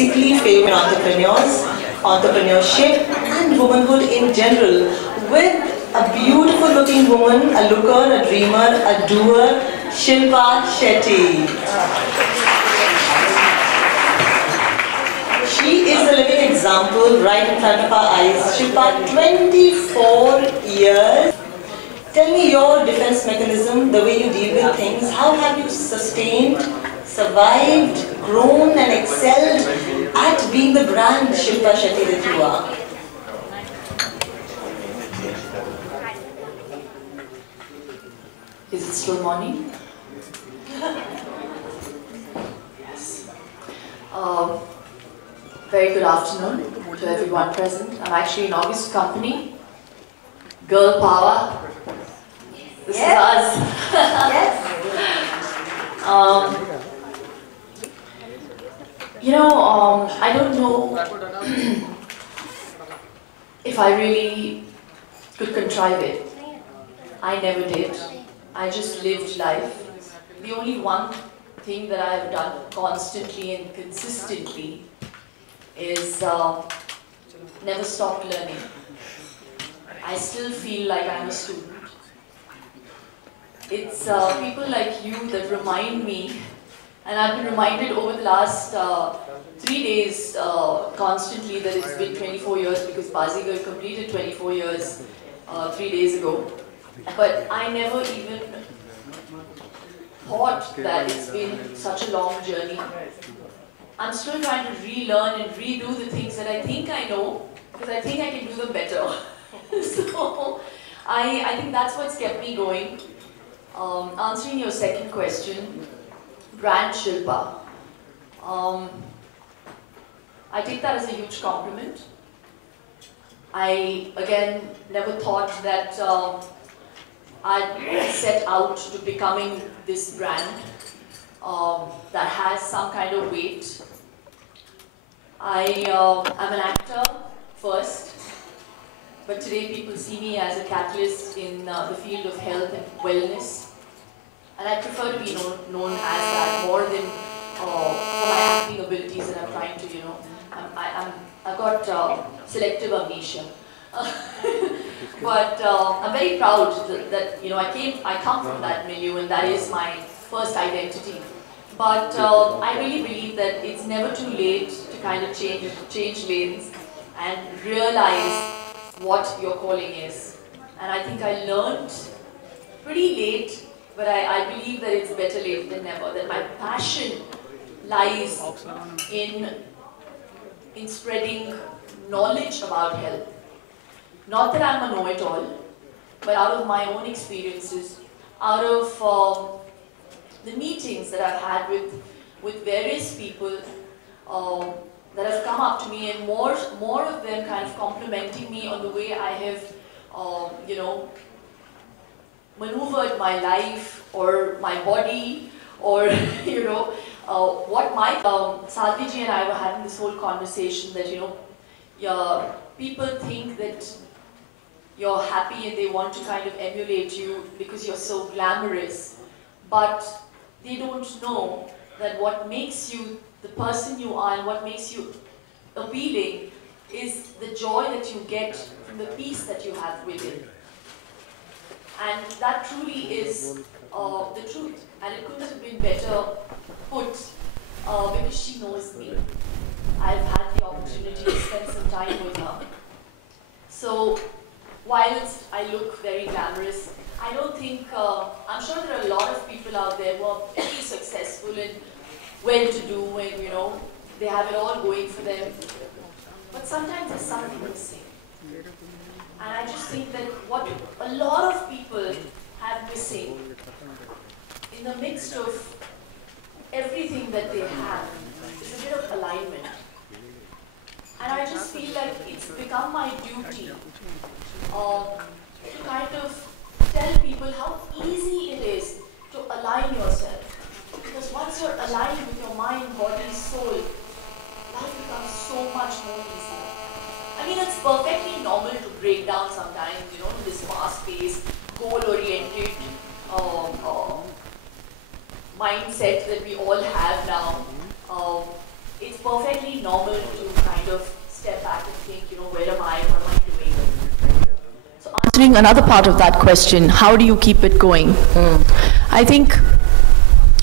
basically favor entrepreneurs, entrepreneurship and womanhood in general with a beautiful looking woman, a looker, a dreamer, a doer, Shilpa Shetty. She is a living example right in front of our eyes. Shilpa, 24 years. Tell me your defense mechanism, the way you deal with things. How have you sustained, survived, grown and excelled at being the brand Shilpa Shetty that you are? Is it still morning? Yes. Very good afternoon to everyone present. I'm actually in August's company. Girl power. This is us. Yes. I don't know if I really could contrive it. I never did. I just lived life. The only one thing that I have done constantly and consistently is never stop learning. I still feel like I'm a student. It's people like you that remind me, and I've been reminded over the last 3 days constantly that it's been 24 years because Bazigar completed 24 years 3 days ago. But I never even thought that it's been such a long journey. I'm still trying to relearn and redo the things that I think I know, because I think I can do them better. So, I think that's what's kept me going. Answering your second question, brand Shilpa. I take that as a huge compliment. I, again, never thought that I'd set out to becoming this brand that has some kind of weight. I'm an actor first, but today people see me as a catalyst in the field of health and wellness. And I prefer to be known as that more than for my acting abilities that I'm trying to, I've got selective amnesia. But I'm very proud that I come from that milieu and that is my first identity. But I really believe that it's never too late to kind of change lanes and realize what your calling is. And I think I learned pretty late, but I believe that it's better late than never, that my passion lies in spreading knowledge about health. Not that I'm a know-it-all, but out of my own experiences, out of the meetings that I've had with various people that have come up to me, and more of them kind of complimenting me on the way I have, maneuvered my life or my body, or what my Sadhviji and I were having this whole conversation that people think that you're happy and they want to kind of emulate you because you're so glamorous, but they don't know that what makes you the person you are and what makes you appealing is the joy that you get from the peace that you have within. And that truly is the truth. And it couldn't have been better put because she knows me. I've had the opportunity to spend some time with her. So, whilst I look very glamorous, I don't think, I'm sure there are a lot of people out there who are pretty successful and well-to-do and, they have it all going for them. But sometimes there's something missing. And I just think that what a lot of people have missing in the midst of everything that they have is a bit of alignment. And I just feel like it's become my duty to kind of tell people how easy it is to align yourself. Because once you're aligned with your mind, body, soul, life becomes so much more easier. I mean, it's perfectly normal to break down sometimes, to this fast-paced, goal-oriented mindset that we all have now. It's perfectly normal to kind of step back and think, you know, where am I, what am I doing? So answering another part of that question, how do you keep it going? I think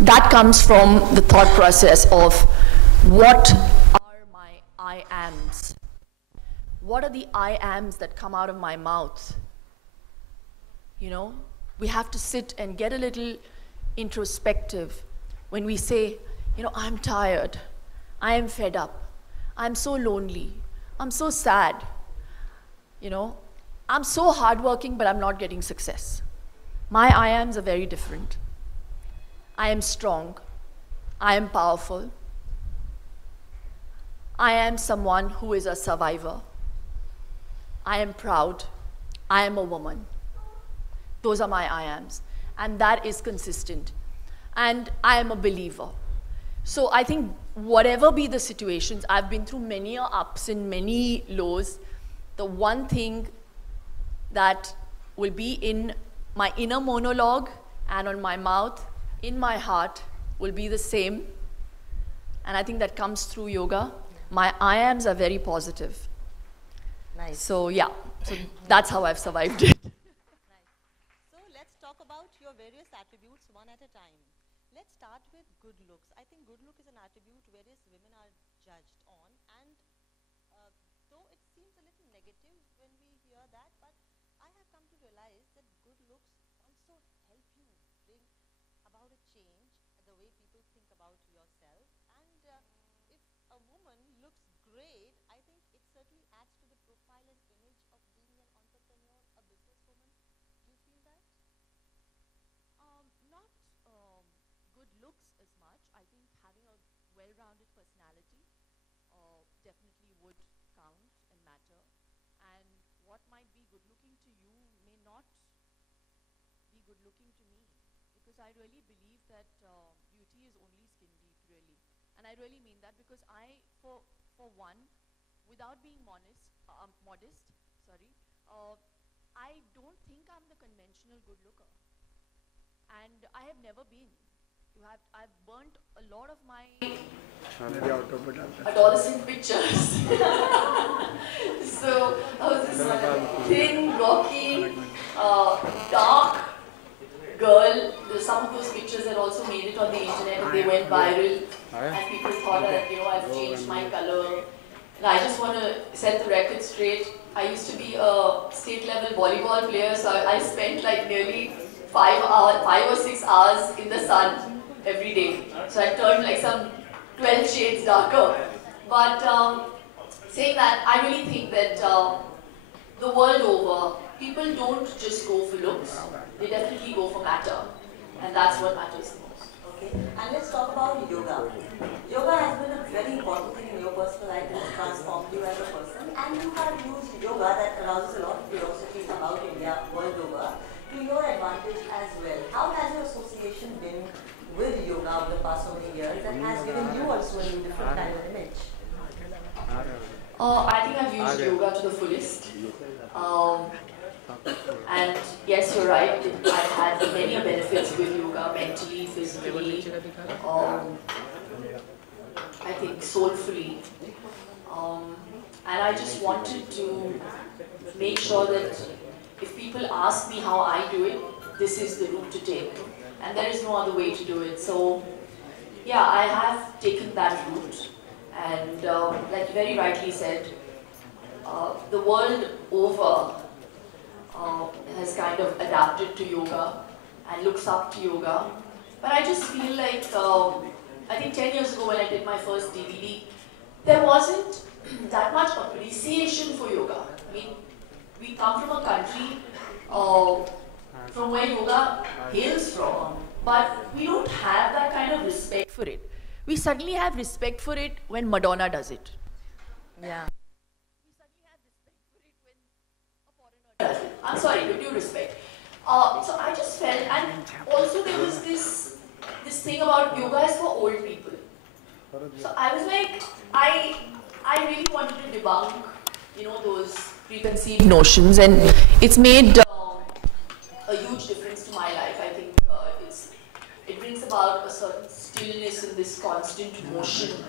that comes from the thought process of what are my I ams? What are the I ams that come out of my mouth? You know, we have to sit and get a little introspective when we say, you know, I'm tired, I am fed up, I'm so lonely, I'm so sad, you know, I'm so hardworking, but I'm not getting success. My I ams are very different. I am strong, I am powerful, I am someone who is a survivor, I am proud, I am a woman. Those are my I ams, and that is consistent. And I am a believer. So I think whatever be the situations, I've been through many ups and many lows. The one thing that will be in my inner monologue and on my mouth, in my heart, will be the same. And I think that comes through yoga. My I ams are very positive. Nice. So yeah, so that's how I've survived it. So let's talk about your various attributes one at a time. Let's start with good looks. I think good look is an attribute various women are judged on, and though it seems a little negative when we hear that, but I have come to realize that good looks also help you bring about a change the way people think about yourself. And if a woman looks great, I think it certainly adds to the profile and image of being an entrepreneur, a businesswoman. Do you feel that? Not good looks as much. I think having a well-rounded personality definitely would count and matter. And what might be good-looking to you may not be good-looking to me. Because I really believe that beauty is only skin deep, really. And I really mean that because for one, without being modest, I don't think I'm the conventional good looker. And I have never been. I've burnt a lot of my adolescent pictures. So I was this thin, rocky, dark girl. Some of those pictures had also made it on the internet and they went viral. And people thought that, you know, I've changed my color. And I just want to set the record straight. I used to be a state-level volleyball player, so I spent like nearly 5 or 6 hours in the sun every day. So I turned like some 12 shades darker. But saying that, I really think that the world over, people don't just go for looks. They definitely go for matter. And that's what matters the most. Okay, and let's talk about yoga. Yoga has been a very important thing in your personal life and has transformed you as a person. And you have used yoga that arouses a lot of curiosity about India, world over, to your advantage as well. How has your association been with yoga over the past so many years that has given you also a new different kind of image? I think I've used yoga to the fullest. And yes, you're right, I've had many benefits with yoga, mentally, physically, I think soulfully. And I just wanted to make sure that if people ask me how I do it, this is the route to take. And there is no other way to do it. So yeah, I have taken that route. And like you very rightly said, the world over has kind of adapted to yoga and looks up to yoga. But I just feel like, I think 10 years ago when I did my first DVD, there wasn't that much appreciation for yoga. I mean, we come from a country from where yoga hails from, but we don't have that kind of respect for it. We suddenly have respect for it when Madonna does it. Yeah. We suddenly have respect for it when a foreigner does it. I'm sorry, with due respect. So I just felt, and also there was this thing about yoga is for old people. So I was like, I really wanted to debunk, you know, those preconceived notions, and it's made a huge difference to my life. I think it brings about a certain stillness in this constant motion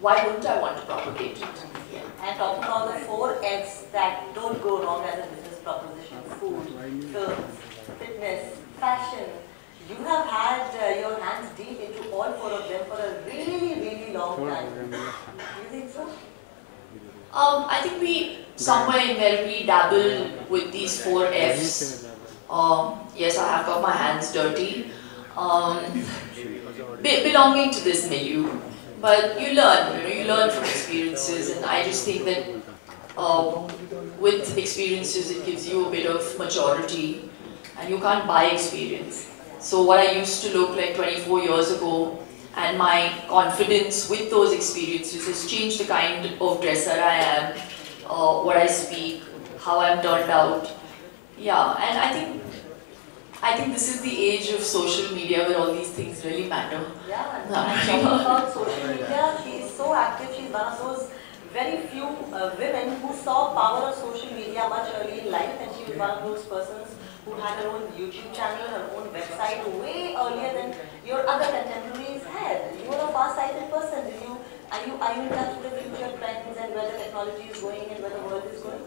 why wouldn't I want to propagate it? Yeah. And talking about the 4Fs that don't go wrong as a business proposition: food, films, fitness, fashion. You have had your hands deep into all 4 of them for a really, really long time. Do you think so? I think we somewhere in where we dabble with these 4Fs. Yes, I have got my hands dirty. Belonging to this milieu. But you learn from experiences, and I just think that with experiences it gives you a bit of maturity, and you can't buy experience. So what I used to look like 24 years ago, and my confidence with those experiences has changed the kind of dresser I am, what I speak, how I'm turned out. Yeah, and I think this is the age of social media where all these things really matter. Yeah, and talking about social media, she is so active. She's one of those very few women who saw power of social media much early in life, and she was one of those persons who had her own YouTube channel, her own website way earlier than your other contemporaries had. You are a far-sighted person. Are you in touch with the future trends and where the technology is going and where the world is going?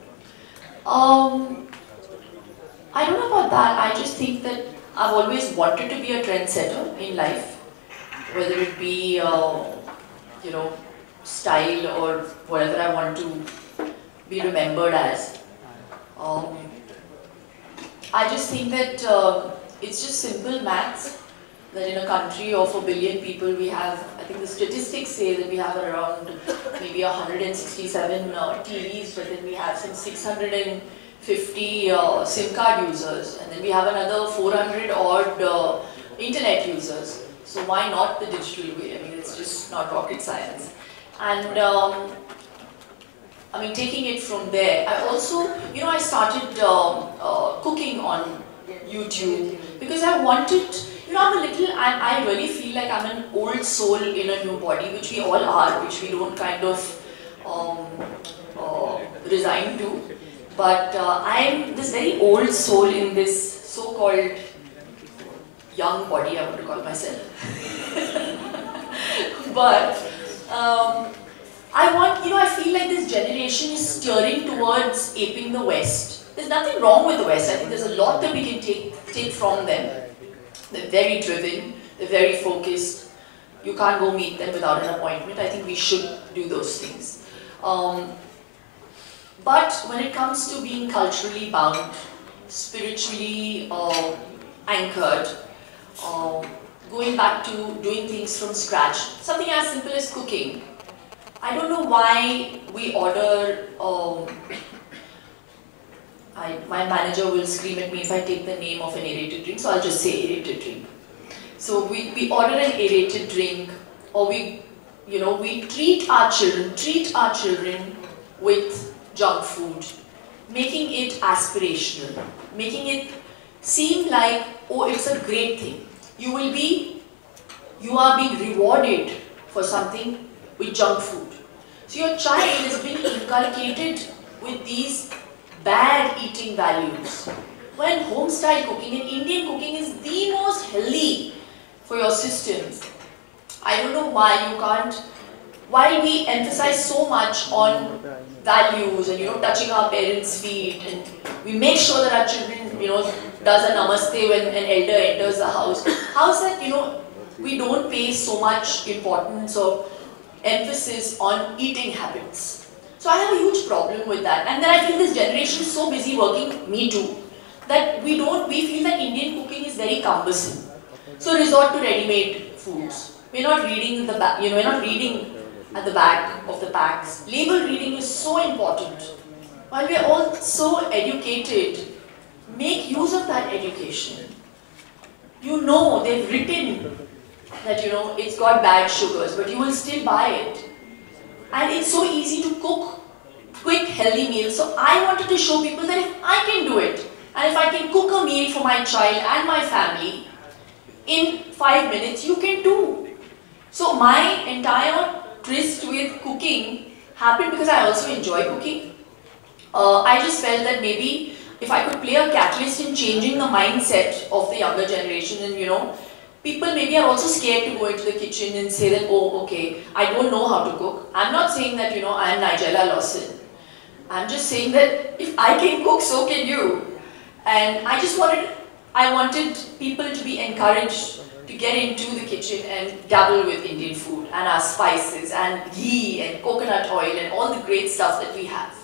I don't know about that. I just think that I've always wanted to be a trendsetter in life, whether it be, style or whatever I want to be remembered as. I just think that it's just simple maths, that in a country of 1 billion people we have, I think the statistics say that we have around maybe 167 TVs, but then we have some 650 SIM card users, and then we have another 400 odd internet users. So why not the digital way? I mean, it's just not rocket science. And I mean, taking it from there, I also, I started cooking on YouTube because I wanted, I really feel like I'm an old soul in a new body, which we all are, which we don't kind of resign to. But I'm this very old soul in this so-called young body, I want to call myself. But I feel like this generation is steering towards aping the West. There's nothing wrong with the West. I think there's a lot that we can take from them. They're very driven, they're very focused. You can't go meet them without an appointment. I think we should do those things. But when it comes to being culturally bound, spiritually anchored, going back to doing things from scratch, something as simple as cooking. I don't know why we order, my manager will scream at me if I take the name of an aerated drink, so I'll just say aerated drink. So we order an aerated drink, or we treat our children with junk food, making it aspirational, making it seem like, oh, it's a great thing. You are being rewarded for something with junk food. So your child is being inculcated with these bad eating values. When home-style cooking and Indian cooking is the most healthy for your systems, I don't know why we emphasize so much on values and touching our parents' feet, and we make sure that our children does a namaste when an elder enters the house. How is that we don't pay so much importance or emphasis on eating habits? So I have a huge problem with that, and then I feel this generation is so busy working, me too, that we feel that Indian cooking is very cumbersome. So resort to ready-made foods. We're not reading we're not reading at the back of the packs. Label reading is so important. While we're all so educated, make use of that education. They've written that it's got bad sugars, but you will still buy it. And it's so easy to cook quick, healthy meals. So I wanted to show people that if I can do it, and if I can cook a meal for my child and my family in 5 minutes, you can too. So my entire tryst with cooking happened because I also enjoy cooking. I just felt that maybe if I could play a catalyst in changing the mindset of the younger generation and people maybe are also scared to go into the kitchen and say that, oh, okay, I don't know how to cook. I'm not saying that, you know, I'm Nigella Lawson. I'm just saying that if I can cook, so can you. And I wanted people to be encouraged to get into the kitchen and dabble with Indian food and our spices and ghee and coconut oil and all the great stuff that we have.